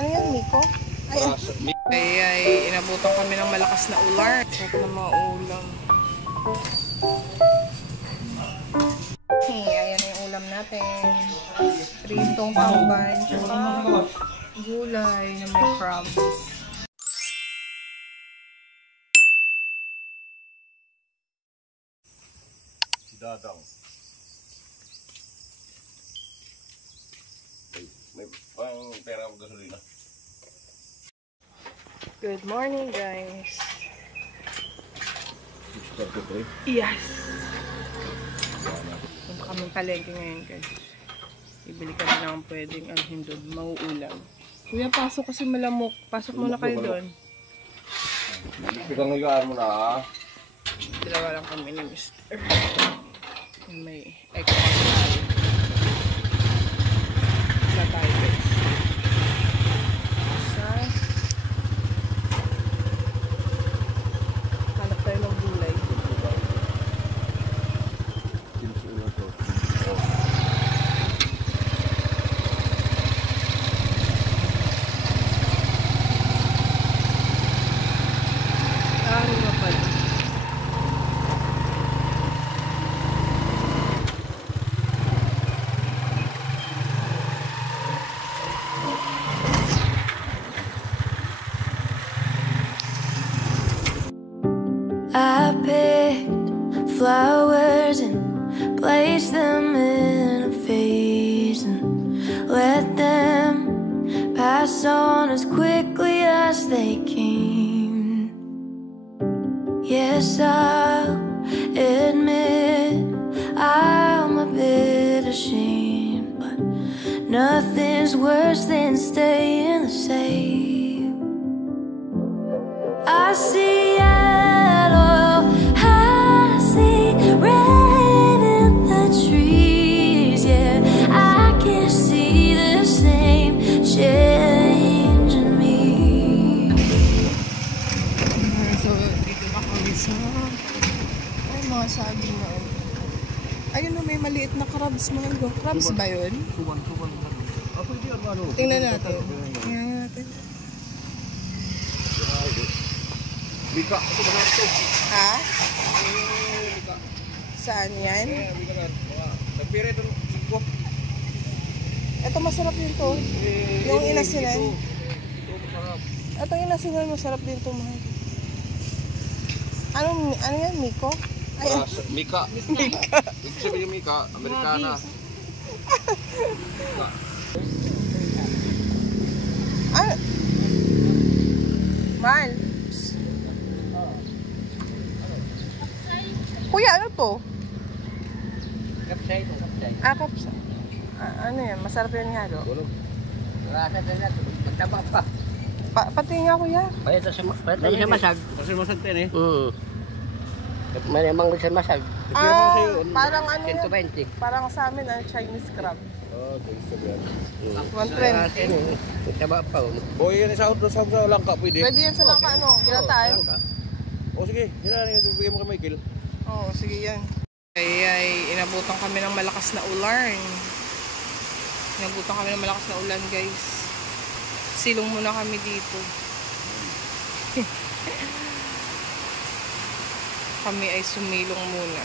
Ano yan, Miko? Ay, inabutan kami ng malakas na ulan. Sarap ng mga ulam. Ayan na yung ulam natin. Pritong tambay. Gulay na may crabs. Si Dadang. May pang pera ako gasolina. Good morning, guys. Yes. Punta kami palengke ngayon, guys. Ibili kami ng pwedeng hindog, mauulam. Kuya, pasok kasi malamok. Pasok muna kayo doon. Pigang higaan mo na. Dalawa lang kami ni Mr. May extra tayo. Isa tayo, guys. Hanap tayo ng gulay. I picked flowers and placed them in a vase and let them pass on as quickly as they came. Yes, I'll admit I'm a bit ashamed, but nothing's worse than staying the same. I see saging na. Ayun o, may maliit na crabs mga ito. Crabs ba yun? Tingnan natin. Tingnan natin. Bika, ito ba ito? Ha? Saan yan? Nagpira ito. Ito masarap din to. Yung inasinan. Ito yung inasinan masarap din to mga. Ano yan, Miko? Mika. Mika. Ibig sabihin yung Mika, Amerikana. Ano? Mal. Kuya, ano to? Kapsay ito, kapsay. Kapsa. Ano yan? Masarap yan nga, do? Rasa na natin, magtaba pa. Pati nga, kuya. Pwede sa masag. Kasi masag din eh. May namang sa masag. Parang ano 120. Parang sa amin, Chinese crab. Oh, gusto yan. 120. Magtaba pa. O yan, sa langka pwede. Pwede yan sa langka, ano? Ginataay. O sige, bigyan mo kay Michael. Oo, sige yan. Ay, inabutan kami ng malakas na ulan. Inabutan kami ng malakas na ulan, guys. Silong muna kami dito. Kami ay sumilong muna.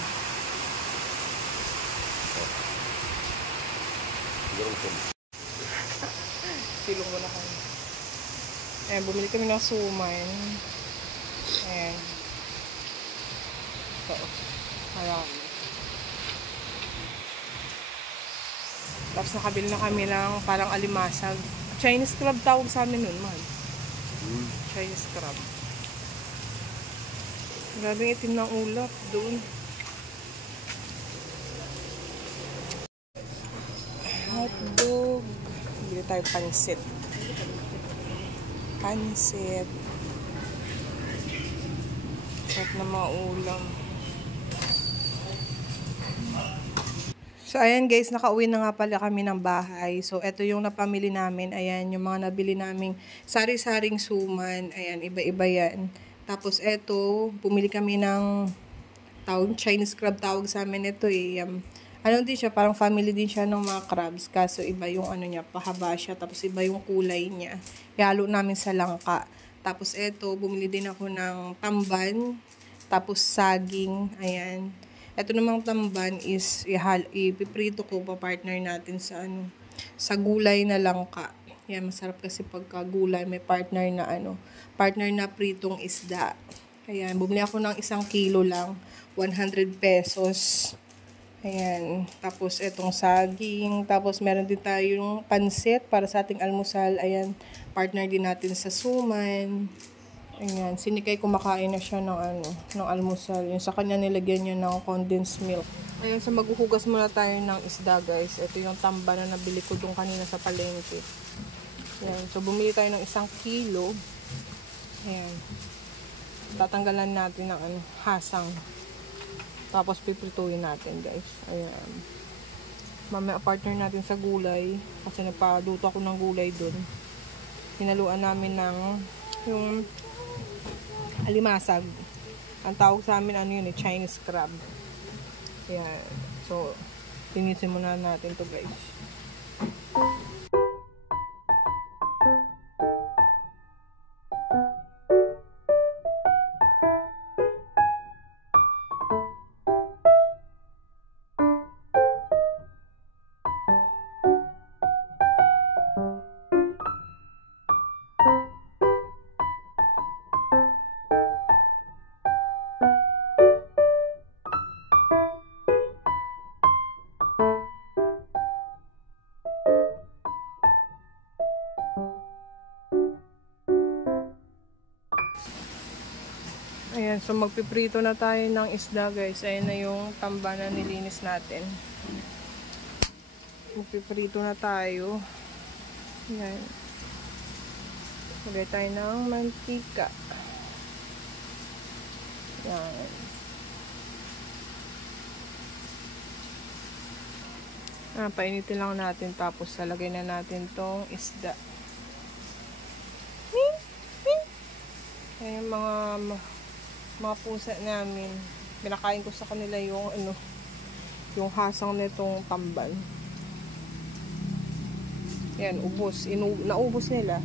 Silong muna kami. Ayan, bumili kami ng suman. Ayan. Ito. Marami. Tapos nakabili na kami ng parang alimasag. Chinese crab tawag sa amin nun, mahal. Chinese crab. Grabe itim ng ulap doon. Hotdog. Bili tayo pansit. Pansit. Sarap na mga ulam. So, ayan guys, nakauwi na nga pala kami ng bahay. So, eto yung napamili namin. Ayan, yung mga nabili naming sari-saring suman. Ayan, iba-iba yan. Tapos, eto, pumili kami ng Chinese crab tawag sa amin ito eh. Ano din siya, parang family din siya ng mga crabs. Kaso iba yung ano niya, pahaba siya. Tapos iba yung kulay niya. Ihalo namin sa langka. Tapos eto, bumili din ako ng tamban. Tapos saging. Ayan. Eto namang tamban is ipiprito ko pa partner natin sa ano, sa gulay na langka. Yan, masarap kasi pagka gulay may partner na ano, partner na pritong isda. Ayan, bumili ako ng 1 kilo lang, 100 pesos. Ayan, tapos etong saging, tapos meron din tayong pansit para sa ating almusal. Ayan, partner din natin sa suman. Ayan, sinikay kumakain na siya ng ano, ng almusal. Yung sa kanya nilagyan niya ng condensed milk. Ayan, so maghuhugas muna tayo ng isda, guys. Ito yung tamba na nabili ko doon kanina sa palengke. Ayan, so bumili tayo ng 1 kilo. Ayan. Tatanggalan natin ng ano, hasang. Tapos piprituin natin, guys. Ayan. Mamaya partner natin sa gulay. Kasi nagpaluto ako ng gulay doon. Hinaluan namin ng yung alimasag. Ang tawag sa amin ano yun, Chinese crab. Ayan. So, linisin muna natin to, guys. Ayan, so magpiprito na tayo ng isda, guys. Ayan na yung tamba na nilinis natin. Magpiprito na tayo. Ayan. Lagay tayo ng mantika. Ayan. Painitin lang natin, tapos lalagay na natin tong isda. Ayan mga pusa namin. Pinakain ko sa kanila yung ano, yung hasang nitong tamban. Yan, ubos. Naubos nila.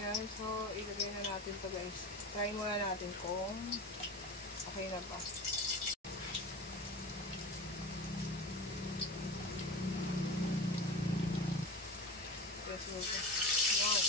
Yan, so ilagay na natin to, guys. Try muna natin kung okay na ba. Wow.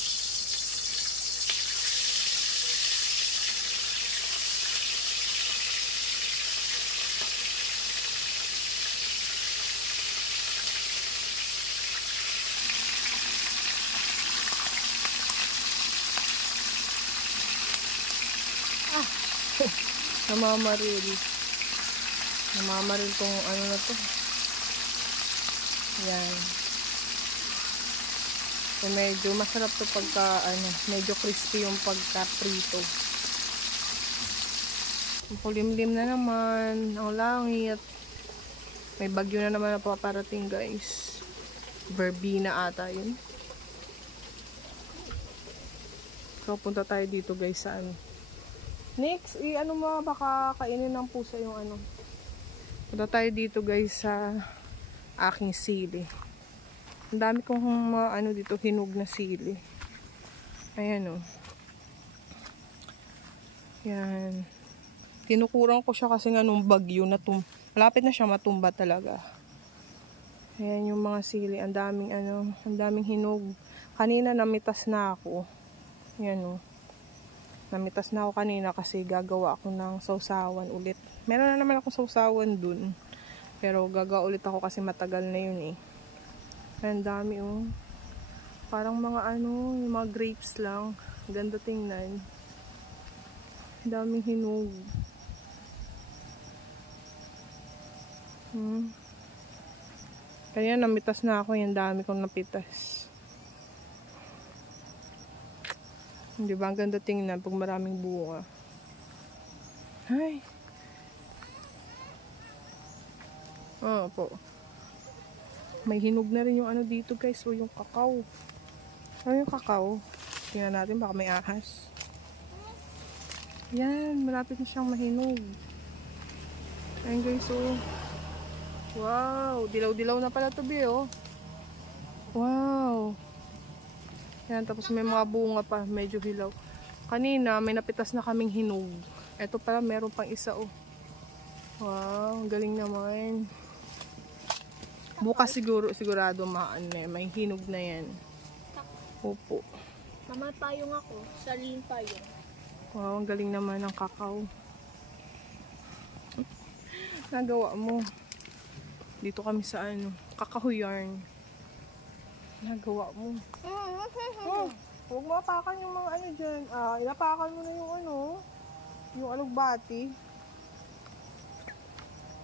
Namamaril. Namamaril tong ano na to. Yan. So, medyo masarap to pagka ano, medyo crispy yung pagka-prito. Kulimlim na naman ang langit. May bagyo na naman na paparating, guys. Verbena ata yun. So, punta tayo dito, guys, sa ano. Next, ano mo, baka kainin ng pusa yung ano. Punta tayo dito, guys, sa aking sili. Ang dami kong ano dito, hinog na sili. Ayan, oh. Yan. Tinukuran ko siya kasi nga nung bagyo na malapit na siya matumba talaga. Ayan yung mga sili. Ang daming ano, ang daming hinog. Kanina namitas na ako. Ayan, oh. Namitas na ako kanina kasi gagawa ako ng sausawan ulit. Meron na naman akong sausawan dun. Pero gagawa ulit ako kasi matagal na yun, eh. Ang dami, oh. Parang mga ano, yung mga grapes lang. Ganda tingnan. Daming hinog. Kaya namitas na ako. Yung dami kong napitas. Di ba? Ang ganda tingnan pag maraming bunga. Ay. Oo po. May hinog na rin yung ano dito guys. O yung kakao. Ano yung kakao? Tingnan natin baka may ahas. Yan, malapit na siyang mahinog. Ayan guys, oh. Wow, dilaw-dilaw na pala to, Bi, oh. Wow. Yan, tapos may mga bunga pa, medyo hilaw. Kanina, may napitas na kaming hinog. Ito pala, meron pang isa, oh. Wow, galing naman. Bukas sigurado may hinog na yan. Opo. Mama payong ako, salin payong. Wow, ang galing naman ng kakao. Nagawa mo. Dito kami sa ano, kakao yarn. Nagawa mo. Oh, huwag mo apakan yung mga ano dyan. Inapakan mo na yung ano, yung alugbati.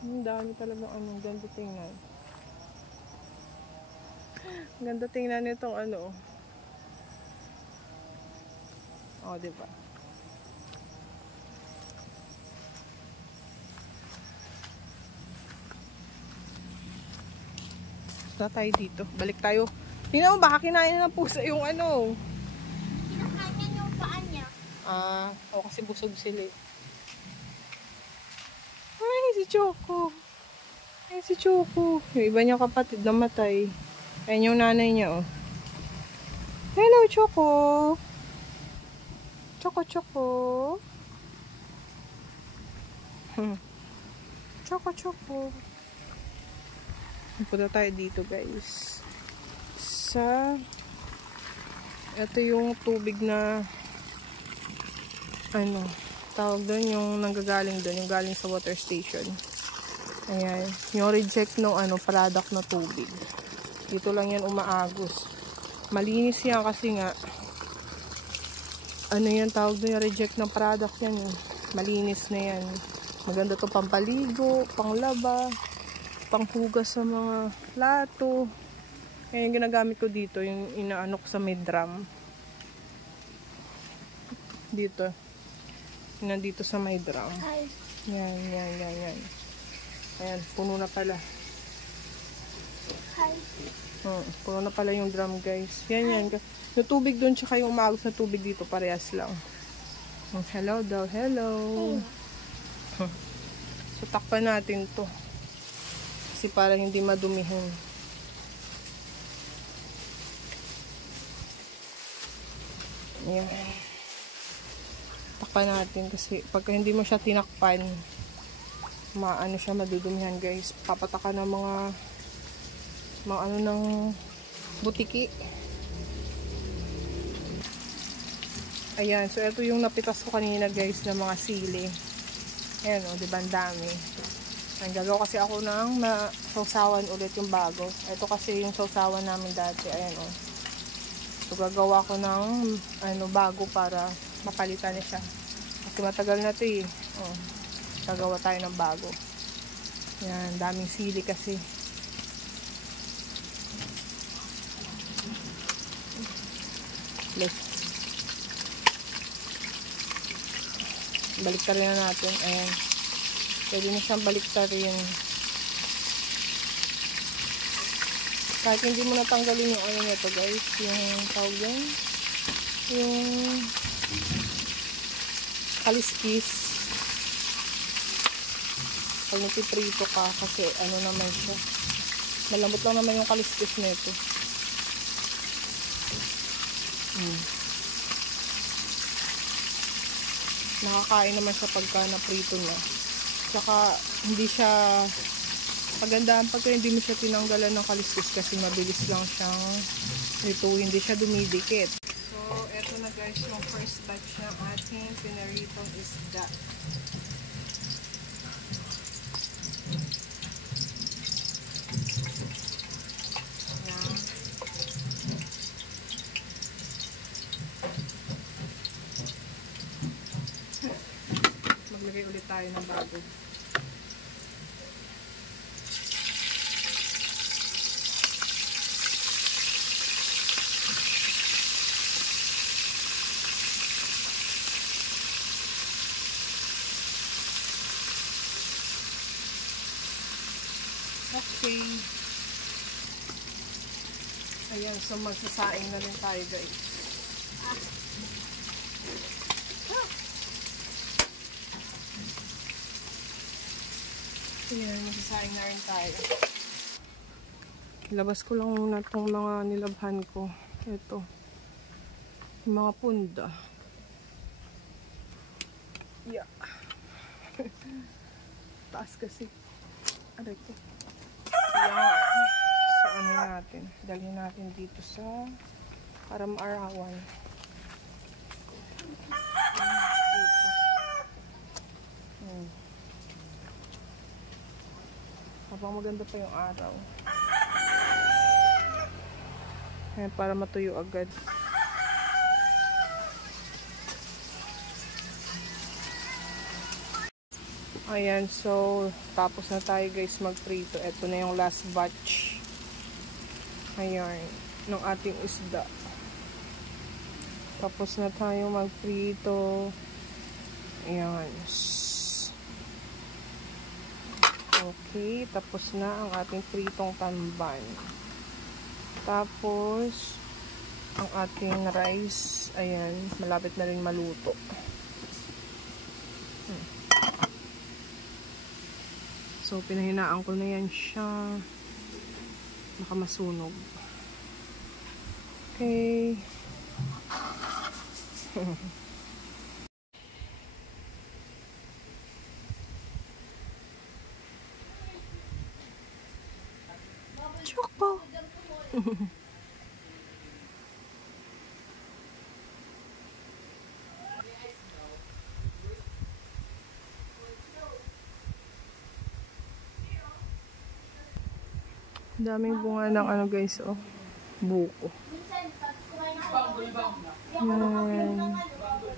Ang dami talagang ano, ganda tingnan. Ganda tingnan itong ano. Oh, diba? Basta tayo dito. Balik tayo. Tingnan mo, baka kinain ng pusa yung ano. Kinakain yung paa niya. Kasi busog sila eh. Ay, si Choco. Ay, si Choco. Yung iba niya kapatid namatay. Ayan yung nanay niya, oh. Hello, Choco. Choco, Choco. Choco, Choco. Punta tayo dito, guys. Ito yung tubig na ano, tawag doon, yung nanggagaling doon, yung galing sa water station. Ayan, yung reject ng ano, product na tubig. Dito lang yan umaagos. Malinis yan kasi nga ano yan tawag doon, yung reject ng product yan eh. Malinis na yan. Maganda to pampaligo, panglaba, panghugas sa mga plato. Kaya yung ginagamit ko dito, yung inaano ko sa may drum. Dito. Yung nandito sa may drum. Yan. Ayan, puno na pala. Puno na pala yung drum, guys. Yan. Yung tubig doon, tsaka yung umagos na tubig dito, parehas lang. Hello daw, hello. So, takpan natin to. Kasi para hindi madumihin. Ayan. Takpan natin kasi pagka hindi mo siya tinakpan, maano siya, madudumihan, guys. Papataka ng mga ano ng butiki. Ayan, so ito yung napitas ko kanina, guys, ng mga sili. Ayan, o, diba ang dami. Ang gagawa kasi ako ng sausawan ulit yung bago. Ito kasi yung sausawan namin dati. Ayan, o. So, gagawa ko ng ano, bago para mapalitan na siya. Kasi matagal na ito eh. O, gagawa tayo ng bago. Ayan, daming sili kasi. Let's baliktarin na natin. Ayan. Pwede na siyang baliktarin. Kahit hindi mo natanggalin yung ano nito, guys. Yung tawag yan. Yung kaliskis. Pag nagpiprito ka, kasi ano naman siya. Malambot lang naman yung kaliskis nito. Nakakain naman siya pagka naprito na. Saka hindi siya magandaan pagka hindi mo siya tinanggalan ng kaliskis kasi mabilis lang siyang ito, hindi siya dumidikit. So, eto na, guys, yung first batch ng ating pinaritong isda. Maglagay ulit tayo ng bago. Okay. Ayan, so magsasaing na rin tayo guys. Ayan, magsasaing na rin tayo. Ilabas ko lang muna itong mga nilabhan ko. Ito. Yung mga punda. Yeah. Taas kasi. Aray ko. Ayan. So, ano natin? Dalhin natin dito sa para maarawan. Habang maganda pa yung araw. Ayan, para matuyo agad. Ayan, so tapos na tayo guys magprito. Ito na yung last batch. Ayan, ng ating isda. Tapos na tayo magprito. Ayan. Okay, tapos na ang ating pritong tamban. Tapos, ang ating rice, ayan, malapit na rin maluto. So, pinahinaan ko na yan siya. Baka masunog. Okay. Choco. Daming bunga ng ano guys, oh. Buko. Yan.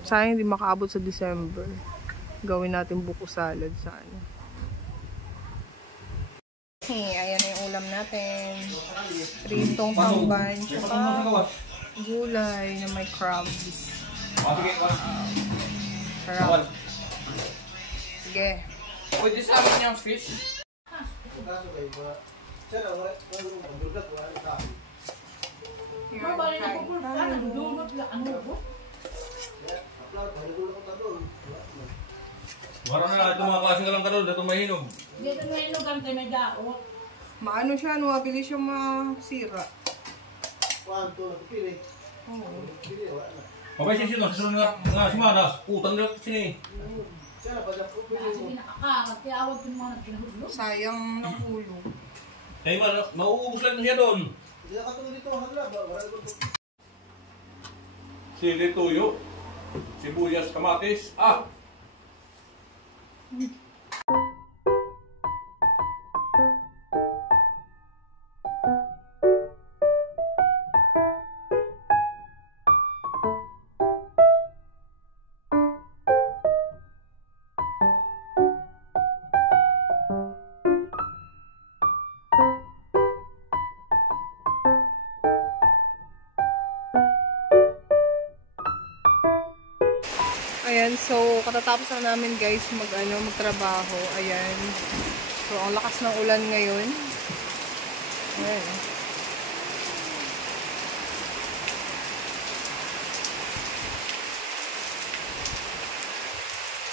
Sayang hindi makaabot sa December. Gawin natin buko salad sa ano. Okay, ayan na yung ulam natin. Pritong tamban, tsaka gulay na may crabs. Sarap. Sige. Pwede sa amin yung fish. Wala na ito mga klaseng lang ka doon. Ito may hinog. Dito may lugar tayo may daot. Maano siya, no? Mabilis siyang masira. Mabay siya siya. Susunod nga si Manas. Utang nila sini. Sige nakakarat. Kaya awag ko mga nagkinahulog. Sayang nahulog. Kaya mauubos lang siya doon. Sili, tuyo, sibuyas, kamatis. Ayan, so katatapos na namin guys magtrabaho. Ayan. So ang lakas ng ulan ngayon. Ayan.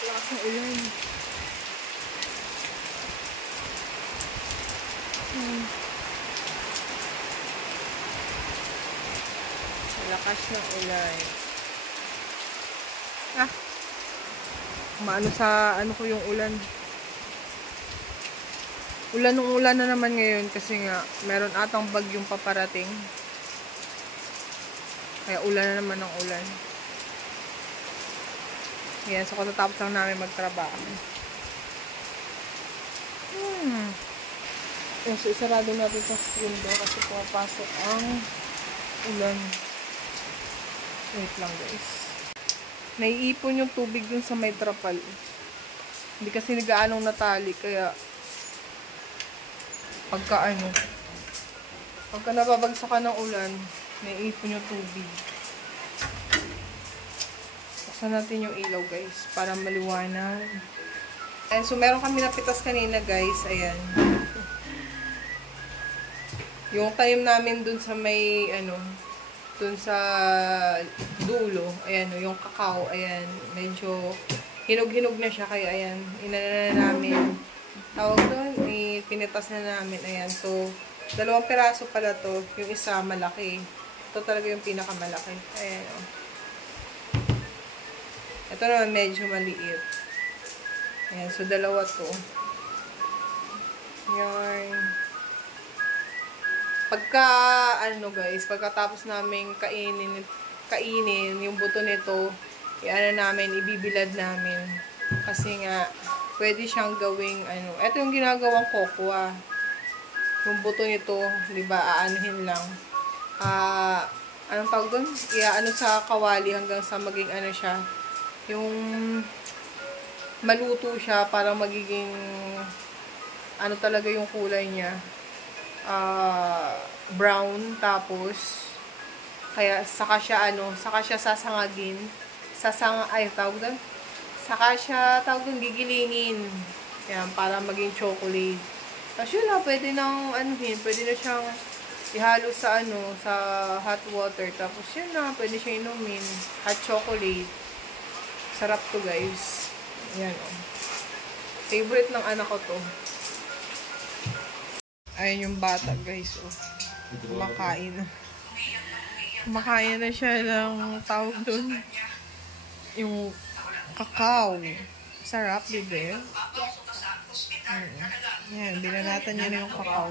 Lakas ng ulan. Lakas ng ulan. Maano sa ano ko yung ulan. Ulan na naman ngayon kasi nga meron atang bagyong paparating. Kaya ulan na naman ng ulan. Yan, so katatapos lang namin magtrabaho. Yan, so isarado natin sa screen door kasi pumapasok ang ulan. Wait lang guys. Naiipon yung tubig dun sa may trapal. Hindi kasi nagaanong natali, kaya pagka nababagsakan ng ulan, naiipon yung tubig. Buksan natin yung ilaw guys, para maliwanag. And so meron kami napitas kanina guys, ayan. Yung tanim namin dun sa may, dun sa dulo, ayan, yung kakao, ayan, medyo hinog-hinog na siya, kaya ayan, inana na namin, tawag doon, pinitas na namin, ayan, so, 2 piraso pala to, yung isa malaki, ito talaga yung pinakamalaki, ayan, o. Ito naman medyo maliit, ayan, so 2 to, yan. Pagkatapos namin kainin yung buto nito, ibibilad namin. Kasi nga, pwede siyang gawing, ito yung ginagawang kokwa. Yung buto nito, di ba, aanuhin lang. Anong tawag doon? Iaano sa kawali hanggang sa maging siya. Yung maluto siya para magiging, talaga yung kulay niya. Brown, tapos kaya saka siya sasangagin, gigilingin yan, para maging chocolate. Tapos yun na, pwede na siyang ihalo sa sa hot water, tapos yun na, pwede siyang inumin, hot chocolate. Sarap to, guys. Yan, favorite ng anak ko to. Ayun yung bata, guys, kumakain na siya ng tawag doon, yung kakao. Sarap, diba? Yan, binanatan niya na yung kakao.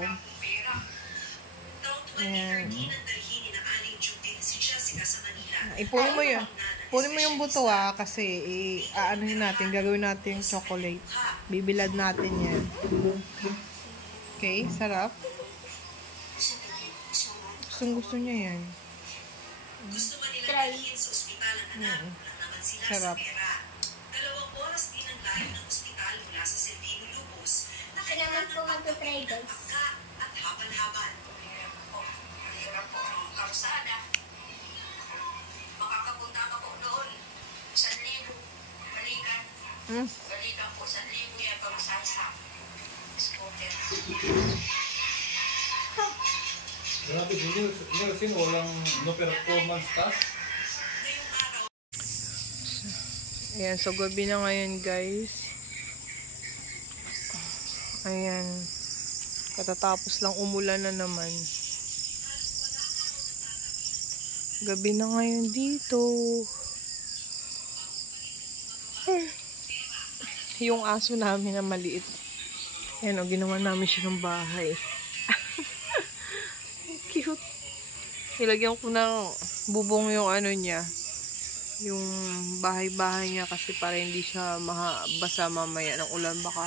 Yan. Ipunin mo yun. Punin mo yung buto, kasi aanuhin natin, gagawin natin yung chocolate. Bibilad natin yan. Okay, sarap. Gusto niya yan. Try. Sarap. Kailangan po mag-try, guys. Makakapunta ka po doon. 1,000. Balikan. Balikan po 1,000 yan pamasahe sa scooter. Grabe, sino walang no performance task? Ayan, so gabi na ngayon, guys. Ayan. Katatapos lang umulan na naman. Gabi na ngayon dito. Yung aso namin na maliit. Ayan, ginawa namin siya ng bahay. Cute. Nilagyan ko ng bubong yung niya. Yung bahay-bahay niya kasi para hindi siya basa mamaya ng ulan. Baka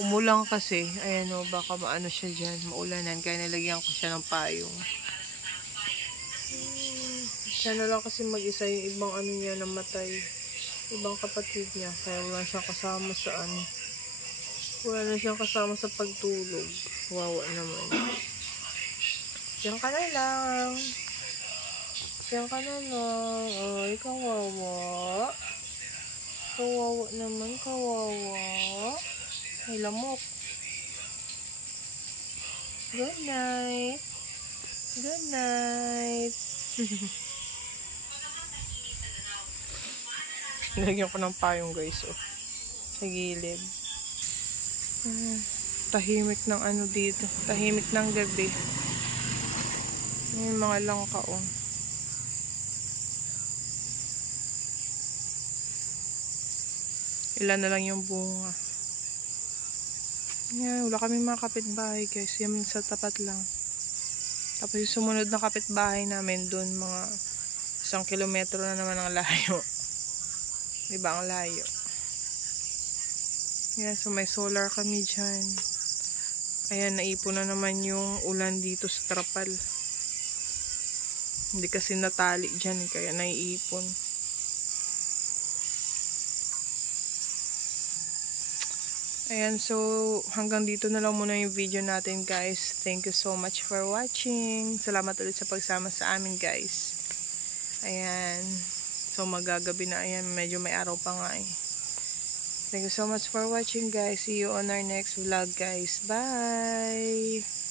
umulang kasi. Ayan baka maano siya dyan. Maulanan. Kaya nilagyan ko siya ng payong. Siya na lang kasi mag-isa yung ibang niya namatay. Ibang kapatid niya. Kaya wala siyang kasama sa Wala na siyang kasama sa pagtulog. Wawa naman. Diyan ka na lang. Diyan ka na lang. Ay, kawawa. Kawawa naman, kawawa. Ay, lamok. Good night. Good night. Nilagyan ko ng payong, guys, sa gilid. Tahimik ng dito. Tahimik ng gabi. Yung mga langka, Ilan na lang yung bunga. Yan, wala kami mga kapitbahay, guys. Yan sa tapat lang. Tapos yung sumunod na kapitbahay namin doon, mga 1 kilometro na naman ang layo. Diba ang layo? Yan, so may solar kami dyan. Ayan, naipon na naman yung ulan dito sa trapal. Hindi kasi natali dyan, kaya naiipon. Ayan, so hanggang dito na lang muna yung video natin, guys. Thank you so much for watching. Salamat ulit sa pagsama sa amin, guys. Ayan. So magagabi na, ayan. Medyo may araw pa nga eh. Thank you so much for watching, guys. See you on our next vlog, guys. Bye!